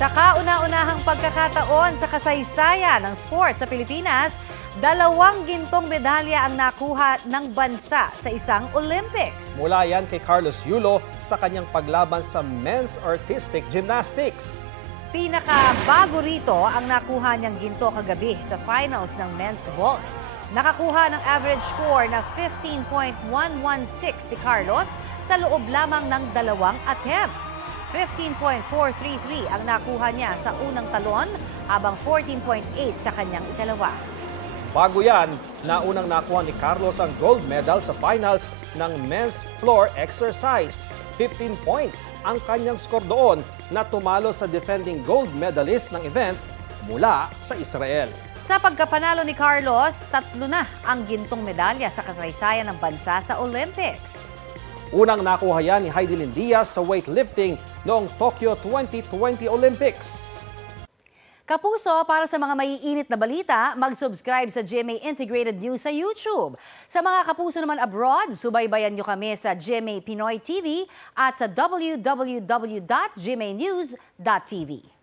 Sa kauna-unahang pagkakataon sa kasaysayan ng sports sa Pilipinas, 2 gintong medalya ang nakuha ng bansa sa isang Olympics. Mula yan kay Carlos Yulo sa kanyang paglaban sa men's artistic gymnastics. Pinakabago rito ang nakuha niyang ginto kagabi sa finals ng men's vault. Nakakuha ng average score na 15.116 si Carlos sa loob lamang ng 2 attempts. 15.433 ang nakuha niya sa unang talon habang 14.8 sa kanyang ikalawa. Bago yan, naunang nakuha ni Carlos ang gold medal sa finals ng men's floor exercise. 15 points ang kanyang score doon na tumalo sa defending gold medalist ng event mula sa Israel. Sa pagkapanalo ni Carlos, 3 na ang gintong medalya sa kasaysayan ng bansa sa Olympics. Unang nakuha yan ni Heidelin Diaz sa weightlifting noong Tokyo 2020 Olympics. Kapuso, para sa mga maiinit na balita, mag-subscribe sa GMA Integrated News sa YouTube. Sa mga kapuso naman abroad, subaybayan nyo kami sa GMA Pinoy TV at sa www.gmanews.tv.